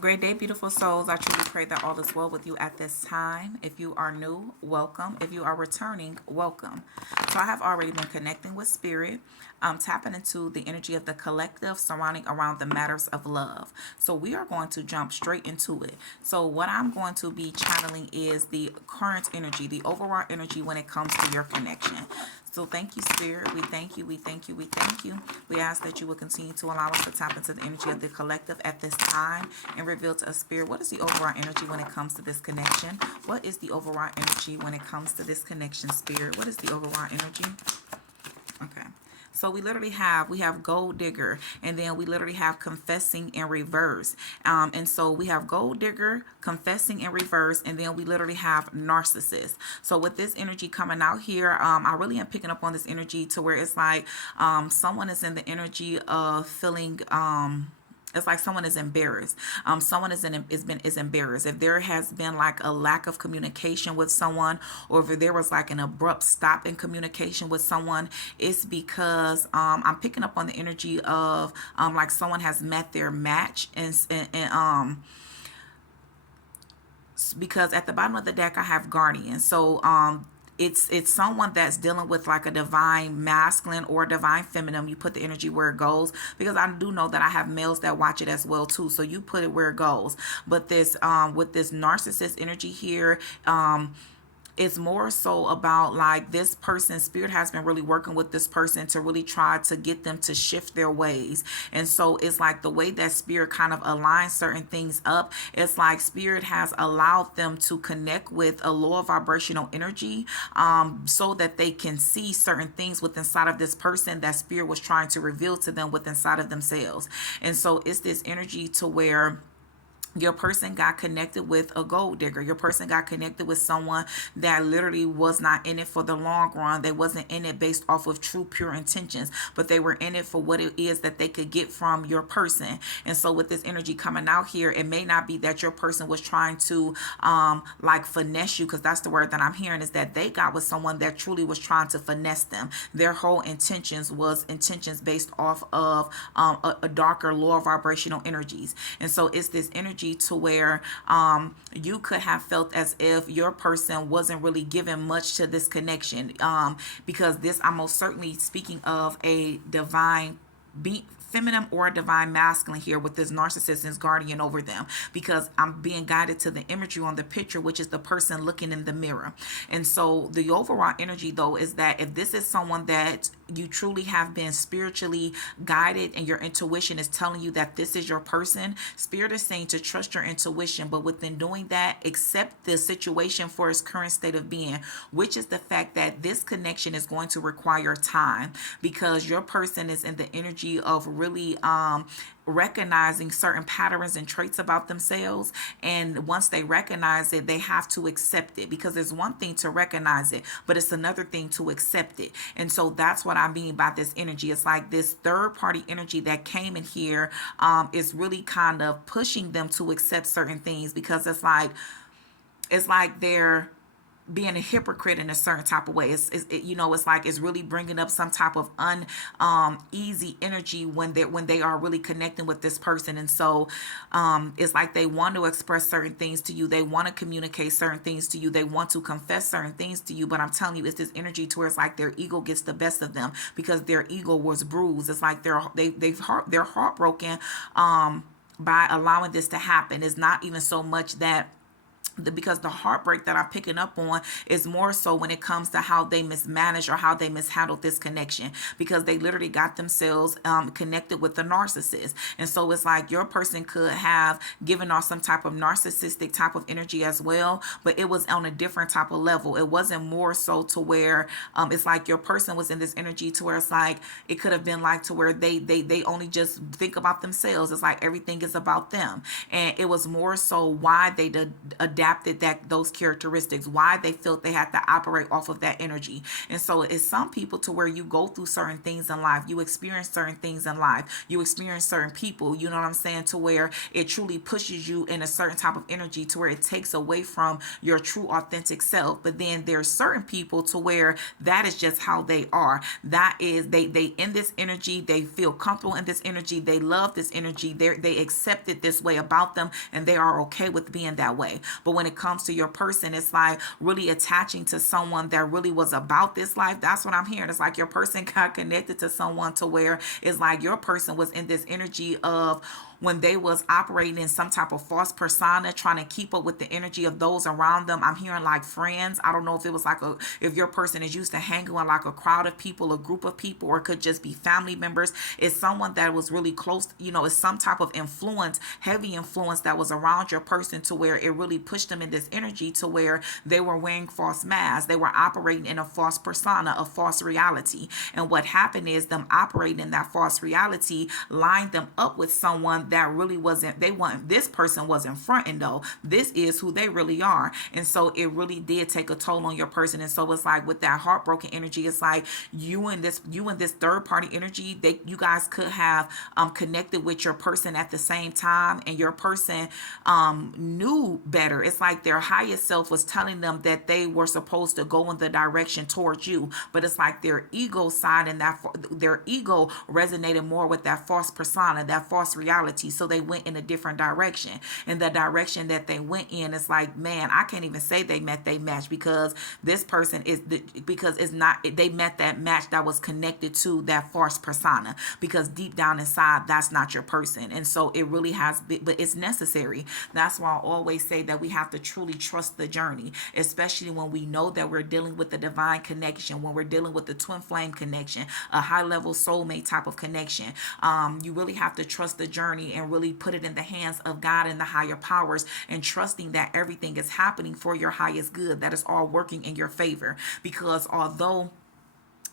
Great day, beautiful souls. I truly pray that all is well with you at this time. If you are new, welcome. If you are returning, welcome. So I have already been connecting with spirit, tapping into the energy of the collective surrounding around the matters of love. So we are going to jump straight into it. So what I'm going to be channeling is the current energy, the overall energy when it comes to your connection. So thank you, Spirit. We thank you. We thank you. We thank you. We ask that you will continue to allow us to tap into the energy of the collective at this time and reveal to us, Spirit, what is the overall energy when it comes to this connection? What is the overall energy when it comes to this connection, Spirit? What is the overall energy? Okay. So we have gold digger, and then we literally have confessing in reverse. And so we have gold digger, confessing in reverse, and then we literally have narcissist. So with this energy coming out here, I really am picking up on this energy to where it's like someone is in the energy of feeling it's like someone is embarrassed. Someone is embarrassed. If there has been like a lack of communication with someone, or if there was like an abrupt stop in communication with someone, it's because I'm picking up on the energy of like someone has met their match, and because at the bottom of the deck I have guardian. So it's someone that's dealing with like a divine masculine or divine feminine. You put the energy where it goes, because I do know that I have males that watch it as well too. So you put it where it goes. But this with this narcissist energy here, it's more so about like this person, spirit has been really working with this person to really try to get them to shift their ways. And so it's like the way that spirit kind of aligns certain things up, it's like spirit has allowed them to connect with a lower vibrational energy, so that they can see certain things within inside of this person that spirit was trying to reveal to them within inside of themselves. And so it's this energy to where your person got connected with a gold digger. Your person got connected with someone that literally was not in it for the long run. They wasn't in it based off of true pure intentions, but they were in it for what it is that they could get from your person. And so with this energy coming out here, it may not be that your person was trying to like finesse you, because that's the word that I'm hearing, is that they got with someone that truly was trying to finesse them. Their whole intentions was intentions based off of a darker, lower vibrational energies. And so it's this energy to where you could have felt as if your person wasn't really giving much to this connection, because this, I'm most certainly speaking of a divine be feminine or divine masculine here with this narcissist and guardian over them, because I'm being guided to the imagery on the picture, which is the person looking in the mirror. And so the overall energy though is that if this is someone that you truly have been spiritually guided and your intuition is telling you that this is your person, spirit is saying to trust your intuition, but within doing that, accept the situation for its current state of being, which is the fact that this connection is going to require time, because your person is in the energy of really recognizing certain patterns and traits about themselves. And once they recognize it, they have to accept it, because there's one thing to recognize it, but it's another thing to accept it. And so that's what I mean by this energy. It's like this third party energy that came in here is really kind of pushing them to accept certain things, because it's like they're being a hypocrite in a certain type of way. It's like it's really bringing up some type of uneasy energy when they are really connecting with this person. And so it's like they want to express certain things to you, they want to communicate certain things to you, they want to confess certain things to you, but I'm telling you, it's this energy to where it's like their ego gets the best of them, because their ego was bruised. It's like they're heartbroken by allowing this to happen. It's not even so much that because the heartbreak that I'm picking up on is more so when it comes to how they mismanaged or how they mishandled this connection, because they literally got themselves connected with the narcissist. And so it's like your person could have given off some type of narcissistic type of energy as well, but it was on a different type of level. It wasn't more so to where it's like your person was in this energy to where it's like it could have been like to where they only just think about themselves. It's like everything is about them, and it was more so why they adapt adapted those characteristics, why they felt they had to operate off of that energy. And so it's some people to where you go through certain things in life, you experience certain things in life, you experience certain people, you know what I'm saying, to where it truly pushes you in a certain type of energy to where it takes away from your true authentic self. But then there's certain people to where that is just how they are. That is, they in this energy, they feel comfortable in this energy, they love this energy, they accept it this way about them, and they are okay with being that way. But when it comes to your person, it's like really attaching to someone that really was about this life. That's what I'm hearing. It's like your person got connected to someone to where it's like your person was in this energy of when they was operating in some type of false persona, trying to keep up with the energy of those around them. I'm hearing like friends. I don't know if it was like if your person is used to hanging with like a crowd of people, a group of people, or it could just be family members. It's someone that was really close, it's some type of influence, heavy influence that was around your person to where it really pushed them in this energy to where they were wearing false masks. They were operating in a false persona, a false reality. And what happened is them operating in that false reality lined them up with someone that really wasn't, this person wasn't fronting though. This is who they really are. And so it really did take a toll on your person. And so it's like with that heartbroken energy, it's like you and this third party energy, you guys could have connected with your person at the same time, and your person knew better. It's like their highest self was telling them that they were supposed to go in the direction towards you, but it's like their ego side and their ego resonated more with that false persona, that false reality. So they went in a different direction. And the direction that they went in is like, man, I can't even say they match, because this person because it's not, they met that match that was connected to that false persona, because deep down inside, that's not your person. And so it really has been, but it's necessary. That's why I always say that we have to truly trust the journey, especially when we know that we're dealing with the divine connection, when we're dealing with the twin flame connection, a high level soulmate type of connection. You really have to trust the journey and really put it in the hands of God and the higher powers, and trusting that everything is happening for your highest good, that is all working in your favor. Because although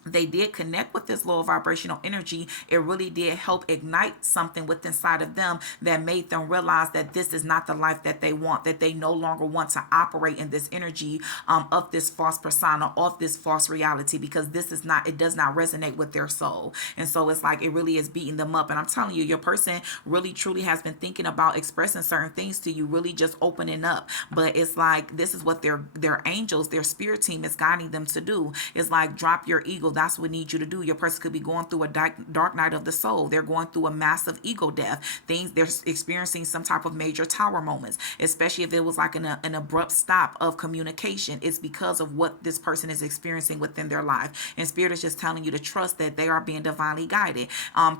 they did connect with this low vibrational energy, it really did help ignite something within inside of them that made them realize that this is not the life that they want, that they no longer want to operate in this energy of this false persona, of this false reality, because this is not, it does not resonate with their soul. And so it's like it really is beating them up. And I'm telling you, your person really truly has been thinking about expressing certain things to you, really just opening up. But it's like this is what their angels, their spirit team is guiding them to do. It's like drop your ego. That's what need you to do. Your person could be going through a dark night of the soul. They're going through a massive ego death. They're experiencing some type of major tower moments, especially if it was like an abrupt stop of communication. It's because of what this person is experiencing within their life. And spirit is just telling you to trust that they are being divinely guided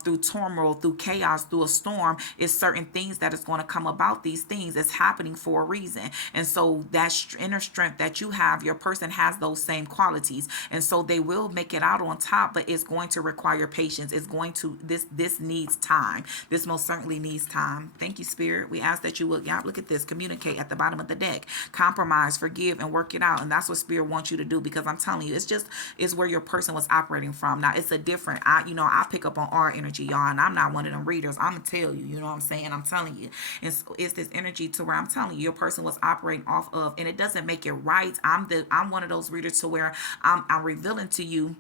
through turmoil, through chaos, through a storm. It's certain things that is going to come about. These things is happening for a reason. And so that inner strength that you have, your person has those same qualities. And so they will make it out on top, but it's going to require patience. It's going to, this needs time. This most certainly needs time. Thank you, Spirit. We ask that you will, yeah, look at this, communicate at the bottom of the deck, compromise, forgive, and work it out. And that's what Spirit wants you to do, because I'm telling you, it's where your person was operating from. Now it's a different, I pick up on our energy, y'all, and I'm not one of them readers. I'm gonna tell you, you know what I'm saying? I'm telling you. And so it's this energy to where I'm telling you, your person was operating off of, and it doesn't make it right. I'm one of those readers to where I'm revealing to you,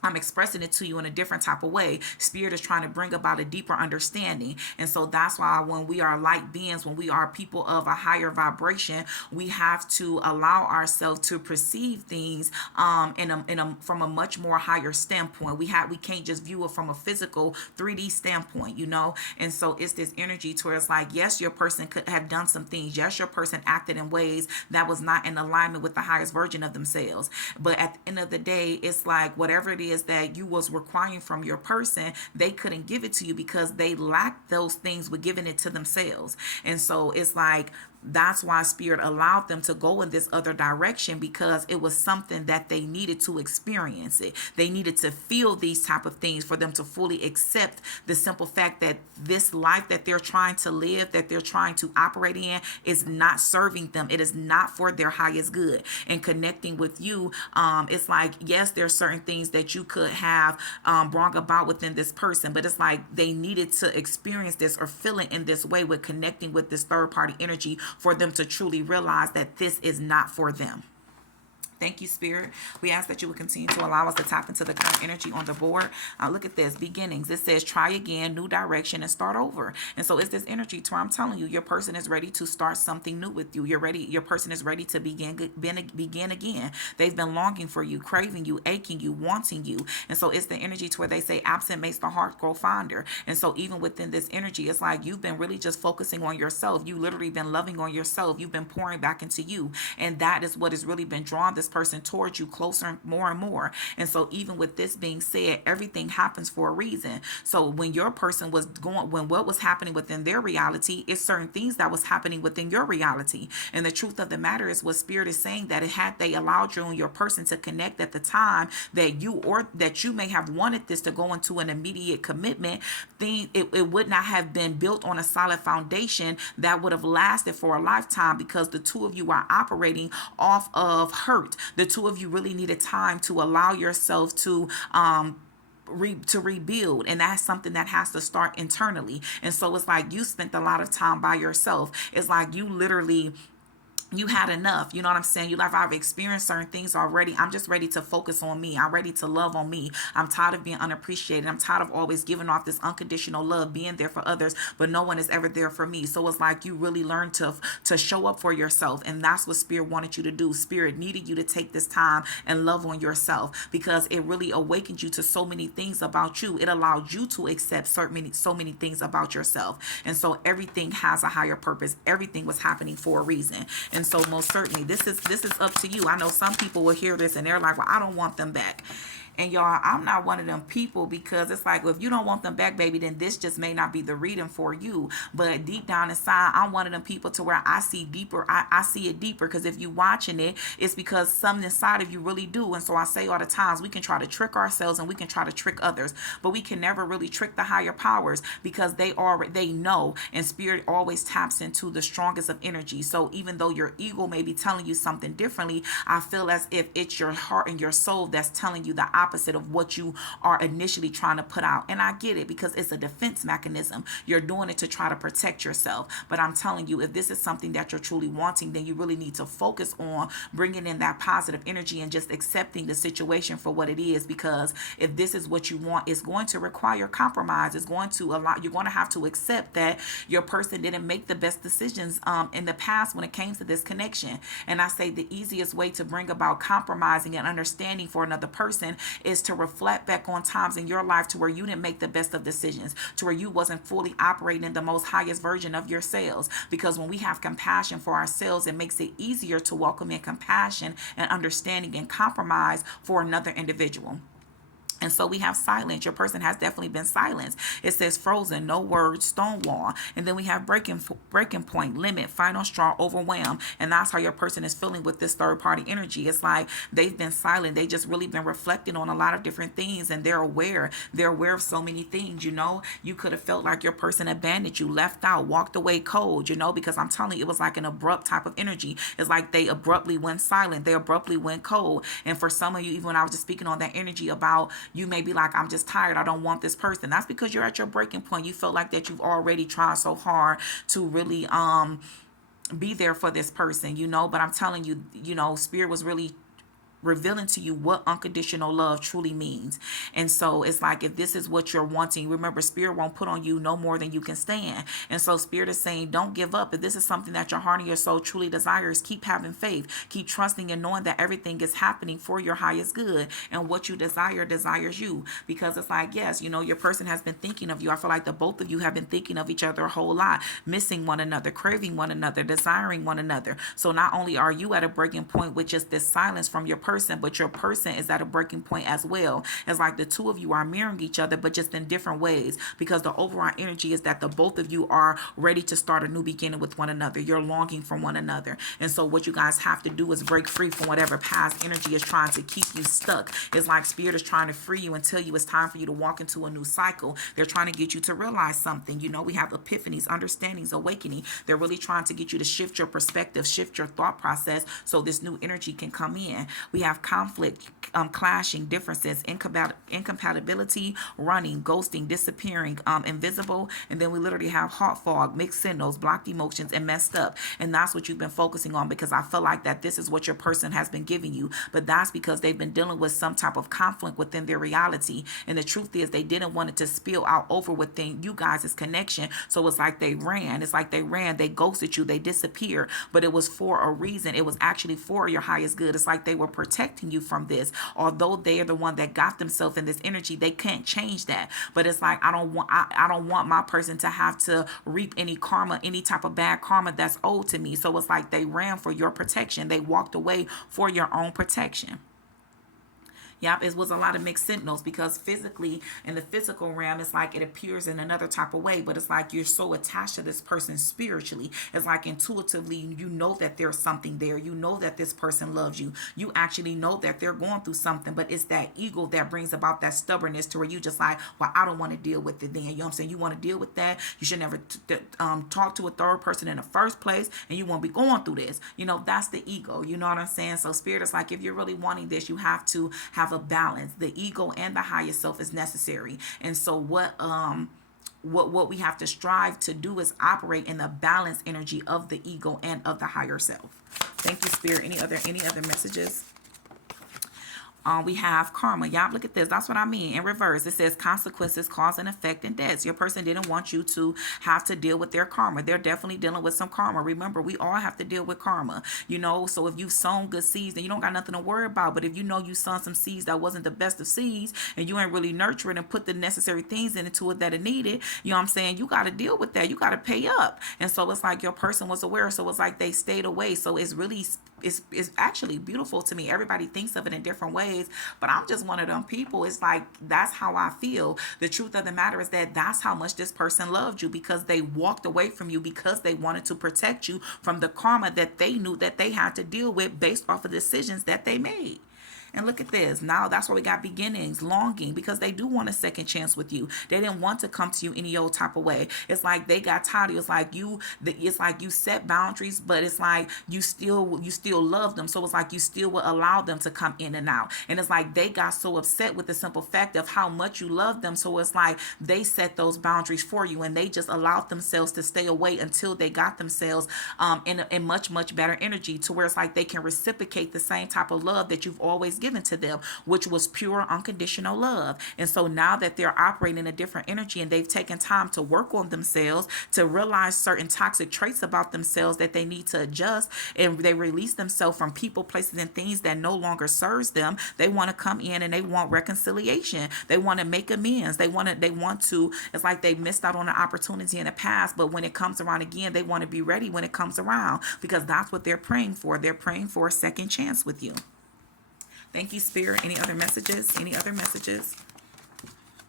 I'm expressing it to you in a different type of way. Spirit is trying to bring about a deeper understanding. And so that's why when we are light beings, when we are people of a higher vibration, we have to allow ourselves to perceive things from a much more higher standpoint. We can't just view it from a physical 3D standpoint, And so it's this energy to where it's like, yes, your person could have done some things. Yes, your person acted in ways that was not in alignment with the highest version of themselves. But at the end of the day, it's like whatever it is that you was requiring from your person, they couldn't give it to you because they lacked those things with giving it to themselves. And so it's like that's why Spirit allowed them to go in this other direction, because it was something that they needed to experience it. They needed to feel these type of things for them to fully accept the simple fact that this life that they're trying to live, that they're trying to operate in, is not serving them. It is not for their highest good. And connecting with you, it's like, yes, there's certain things that you could have brought about within this person, but it's like they needed to experience this or feel it in this way with connecting with this third party energy for them to truly realize that this is not for them. Thank you, Spirit. We ask that you would continue to allow us to tap into the current energy on the board. Look at this. Beginnings. It says try again, new direction, and start over. And so it's this energy to where I'm telling you, your person is ready to start something new with you. You're ready. Your person is ready to begin again. They've been longing for you, craving you, aching you, wanting you. And so it's the energy to where they say absent makes the heart grow fonder. And so even within this energy, it's like you've been really just focusing on yourself. You literally been loving on yourself. You've been pouring back into you. And that is what has really been drawn this person towards you closer more and more. And so even with this being said, everything happens for a reason. So when your person was going, when what was happening within their reality, it's certain things that was happening within your reality. And the truth of the matter is what Spirit is saying, that it had they allowed you and your person to connect at the time that you may have wanted this to go into an immediate commitment thing, it would not have been built on a solid foundation that would have lasted for a lifetime, because the two of you are operating off of hurt. The two of you really needed time to allow yourself to rebuild, and that's something that has to start internally. And so it's like you spent a lot of time by yourself. It's like you literally you had enough. You know what I'm saying? You like, I've experienced certain things already. I'm just ready to focus on me. I'm ready to love on me. I'm tired of being unappreciated. I'm tired of always giving off this unconditional love, being there for others, but no one is ever there for me. So it's like you really learn to show up for yourself. And that's what Spirit wanted you to do. Spirit needed you to take this time and love on yourself, because it really awakened you to so many things about you. It allowed you to accept so many things about yourself. And so everything has a higher purpose. Everything was happening for a reason. And so most certainly this is up to you. I know some people will hear this and they're like, well, I don't want them back. And y'all, I'm not one of them people, because it's like, well, if you don't want them back, baby, then this just may not be the reading for you. But deep down inside, I'm one of them people to where I see deeper. I see it deeper, because if you watching it, it's because something inside of you really do. And so I say all the times, we can try to trick ourselves and we can try to trick others, but we can never really trick the higher powers, because they know, and Spirit always taps into the strongest of energy. So even though your ego may be telling you something differently, I feel as if it's your heart and your soul that's telling you the opposite of what you are initially trying to put out. And I get it, because it's a defense mechanism. You're doing it to try to protect yourself. But I'm telling you, if this is something that you're truly wanting, then you really need to focus on bringing in that positive energy and just accepting the situation for what it is. Because if this is what you want, it's going to require compromise. It's going to you're going to have to accept that your person didn't make the best decisions in the past when it came to this connection. And I say the easiest way to bring about compromising and understanding for another person is to reflect back on times in your life to where you didn't make the best of decisions, to where you wasn't fully operating in the most highest version of yourselves. Because when we have compassion for ourselves, it makes it easier to welcome in compassion and understanding and compromise for another individual. And so we have silence. Your person has definitely been silenced. It says frozen, no words, stonewall. And then we have breaking point, limit, final straw, overwhelm. And that's how your person is feeling with this third party energy. It's like they've been silent. They just really been reflecting on a lot of different things, and they're aware. They're aware of so many things. You know, you could have felt like your person abandoned you, left out, walked away cold, you know, because I'm telling you, it was like an abrupt type of energy. It's like they abruptly went silent. They abruptly went cold. And for some of you, even when I was just speaking on that energy about, you may be like, I'm just tired. I don't want this person. That's because you're at your breaking point. You feel like that you've already tried so hard to really be there for this person, you know. But I'm telling you, you know, Spirit was really revealing to you what unconditional love truly means. And so it's like, if this is what you're wanting, remember, Spirit won't put on you no more than you can stand. And so Spirit is saying, don't give up. If this is something that your heart and your soul truly desires, keep having faith, keep trusting and knowing that everything is happening for your highest good, and what you desire desires you. Because it's like, yes, you know, your person has been thinking of you. I feel like the both of you have been thinking of each other a whole lot, missing one another, craving one another, desiring one another. So not only are you at a breaking point with just this silence from your person, but your person is at a breaking point as well. It's like the two of you are mirroring each other, but just in different ways, because the overall energy is that the both of you are ready to start a new beginning with one another. You're longing for one another. And so what you guys have to do is break free from whatever past energy is trying to keep you stuck. It's like Spirit is trying to free you and tell you it's time for you to walk into a new cycle. They're trying to get you to realize something. You know, we have epiphanies, understandings, awakening. They're really trying to get you to shift your perspective, shift your thought process, so this new energy can come in. We We have conflict, clashing, differences, incompatibility, running, ghosting, disappearing, invisible. And then we literally have heart fog, mixed signals, blocked emotions, and messed up. And that's what you've been focusing on, because I feel like that this is what your person has been giving you. But that's because they've been dealing with some type of conflict within their reality. And the truth is, they didn't want it to spill out over within you guys' connection. So it's like they ran. It's like they ran. They ghosted you. They disappeared. But it was for a reason. It was actually for your highest good. It's like they were protecting you from this. Although they are the one that got themselves in this energy, they can't change that. But it's like, I don't want my person to have to reap any karma, any type of bad karma that's owed to me. So it's like they ran for your protection. They walked away for your own protection. Yep, it was a lot of mixed signals, because physically, in the physical realm, it's like it appears in another type of way, but it's like you're so attached to this person spiritually. It's like intuitively, you know that there's something there. You know that this person loves you. You actually know that they're going through something, but it's that ego that brings about that stubbornness to where you just like, well, I don't want to deal with it then. You know what I'm saying? You want to deal with that. You should never talk to a third person in the first place, and you won't be going through this. You know, that's the ego. You know what I'm saying? So spirit is like, if you're really wanting this, you have to have a balance. The ego and the higher self is necessary. And so what we have to strive to do is operate in the balanced energy of the ego and of the higher self. Thank you, spirit. Any other messages? We have karma. Y'all, look at this. That's what I mean. In reverse, it says consequences, cause and effect, and deaths. Your person didn't want you to have to deal with their karma. They're definitely dealing with some karma. Remember, we all have to deal with karma, you know. So if you've sown good seeds, then you don't got nothing to worry about. But if you know you sown some seeds that wasn't the best of seeds, and you ain't really nurturing and put the necessary things into it that it needed, you know what I'm saying? You got to deal with that. You got to pay up. And so it's like your person was aware. So it's like they stayed away. So it's really, it's actually beautiful to me. Everybody thinks of it in different ways, but I'm just one of them people. It's like, that's how I feel. The truth of the matter is that that's how much this person loved you, because they walked away from you because they wanted to protect you from the karma that they knew that they had to deal with based off of decisions that they made. And look at this. Now that's why we got beginnings, longing, because they do want a second chance with you. They didn't want to come to you any old type of way. It's like they got tired. It's like you set boundaries, but it's like you still love them. So it's like you still will allow them to come in and out. And it's like they got so upset with the simple fact of how much you love them. So it's like they set those boundaries for you, and they just allowed themselves to stay away until they got themselves in much, much better energy, to where it's like they can reciprocate the same type of love that you've always given to them, which was pure unconditional love. And so now that they're operating in a different energy, and they've taken time to work on themselves, to realize certain toxic traits about themselves that they need to adjust, and they release themselves from people, places, and things that no longer serves them, they want to come in and they want reconciliation. They want to make amends. They want to, it's like they missed out on an opportunity in the past, but when it comes around again, they want to be ready when it comes around, because that's what they're praying for. They're praying for a second chance with you. Thank you, spirit. Any other messages? Any other messages?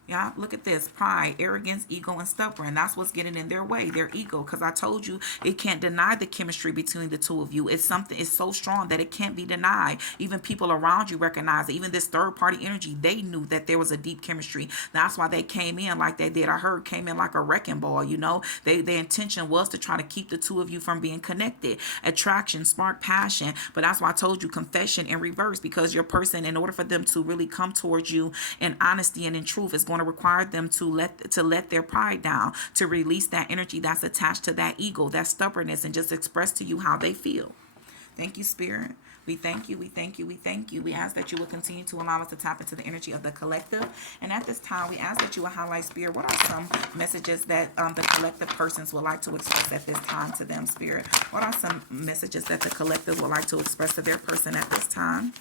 Yeah, look at this. Pride, arrogance, ego, and stubborn. That's what's getting in their way, their ego. Because I told you, it can't deny the chemistry between the two of you. It's something, it's so strong that it can't be denied. Even people around you recognize it. Even this third party energy, they knew that there was a deep chemistry. That's why they came in like they did. I heard came in like a wrecking ball, you know. Their intention was to try to keep the two of you from being connected. Attraction, spark, passion. But that's why I told you, confession in reverse. Because your person, in order for them to really come towards you in honesty and in truth, is going to require them to let their pride down, to release that energy that's attached to that ego, that stubbornness, and just express to you how they feel. Thank you, spirit. We thank you. We thank you. We thank you. We ask that you will continue to allow us to tap into the energy of the collective. And at this time, we ask that you will highlight, spirit, what are some messages that the collective persons would like to express at this time to them, spirit? What are some messages that the collective would like to express to their person at this time?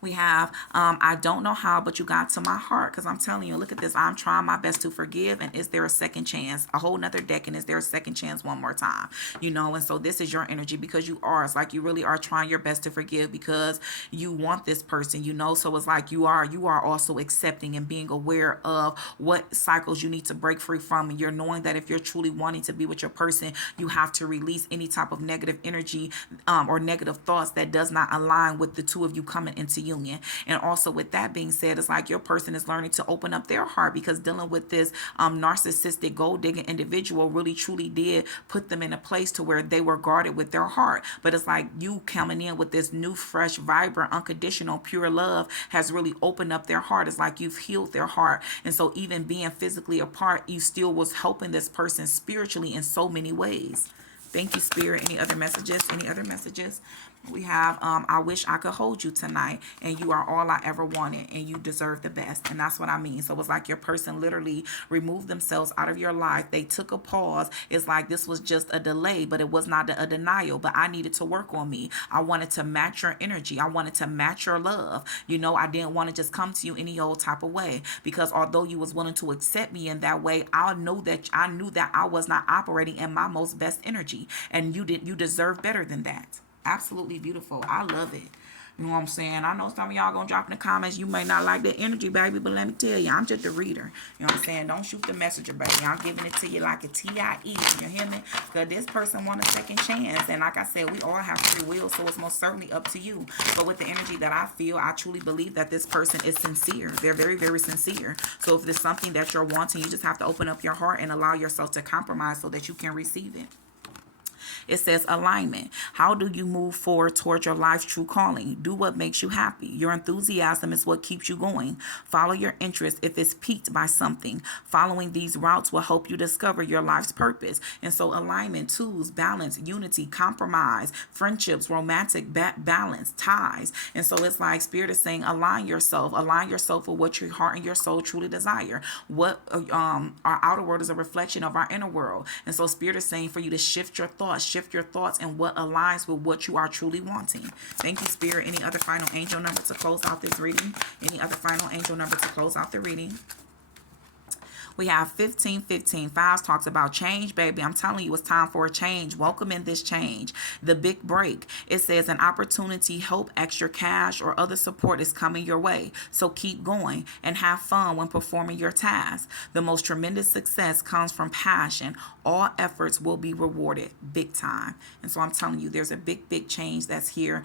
We have, I don't know how, but you got to my heart, because I'm telling you, look at this. I'm trying my best to forgive, and is there a second chance? A whole nother deck, and is there a second chance one more time? You know, and so this is your energy, because you are. It's like you really are trying your best to forgive, because you want this person, you know. So it's like you are also accepting and being aware of what cycles you need to break free from. And you're knowing that if you're truly wanting to be with your person, you have to release any type of negative energy or negative thoughts that does not align with the two of you coming into reunion. And also with that being said, it's like your person is learning to open up their heart, because dealing with this narcissistic gold digging individual really truly did put them in a place to where they were guarded with their heart. But it's like you coming in with this new, fresh, vibrant, unconditional, pure love has really opened up their heart. It's like you've healed their heart. And so even being physically apart, you still was helping this person spiritually in so many ways. Thank you, Spirit. Any other messages? Any other messages? We have, I wish I could hold you tonight, and you are all I ever wanted, and you deserve the best. And that's what I mean. So it's like your person literally removed themselves out of your life. They took a pause. It's like this was just a delay, but it was not a denial. But I needed to work on me. I wanted to match your energy. I wanted to match your love. You know, I didn't want to just come to you any old type of way, because although you was willing to accept me in that way, I knew that I was not operating in my most best energy, and you deserve better than that. Absolutely beautiful. I love it. You know what I'm saying? I know some of y'all gonna drop in the comments, you may not like that energy, baby, but let me tell you, I'm just a reader. You know what I'm saying? Don't shoot the messenger, baby. I'm giving it to you like a TIE. You hear me? Because this person want a second chance. And like I said, we all have free will, so it's most certainly up to you. But with the energy that I feel, I truly believe that this person is sincere. They're very, very sincere. So if there's something that you're wanting, you just have to open up your heart and allow yourself to compromise so that you can receive it. It says alignment. How do you move forward towards your life's true calling? Do what makes you happy. Your enthusiasm is what keeps you going. Follow your interest if it's piqued by something. Following these routes will help you discover your life's purpose. And so alignment, tools, balance, unity, compromise, friendships, romantic balance, ties. And so it's like Spirit is saying align yourself with what your heart and your soul truly desire. What our outer world is a reflection of our inner world. And so Spirit is saying for you to shift your thoughts and what aligns with what you are truly wanting. Thank you, Spirit. Any other final angel number to close out this reading? Any other final angel number to close out the reading? We have 1515. Fives talks about change, baby. I'm telling you, it's time for a change. Welcome in this change. The big break. It says an opportunity, help, extra cash, or other support is coming your way. So keep going and have fun when performing your task. The most tremendous success comes from passion. All efforts will be rewarded big time. And so I'm telling you, there's a big, big change that's here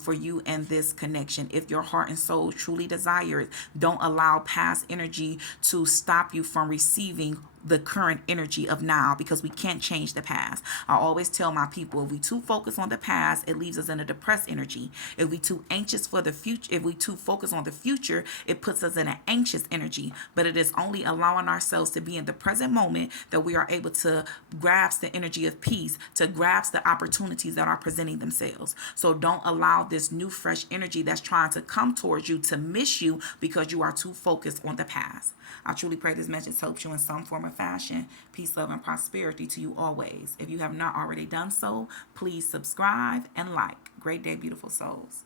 for you and this connection. If your heart and soul truly desire it, don't allow past energy to stop you from receiving the current energy of now, because we can't change the past. I always tell my people, if we too focus on the past, it leaves us in a depressed energy. If we too anxious for the future, if we too focus on the future, it puts us in an anxious energy. But it is only allowing ourselves to be in the present moment that we are able to grasp the energy of peace, to grasp the opportunities that are presenting themselves. So don't allow this new fresh energy that's trying to come towards you to miss you because you are too focused on the past. I truly pray this message helps you in some form or fashion. Peace, love, and prosperity to you always. If you have not already done so, please subscribe and like. Great day, beautiful souls.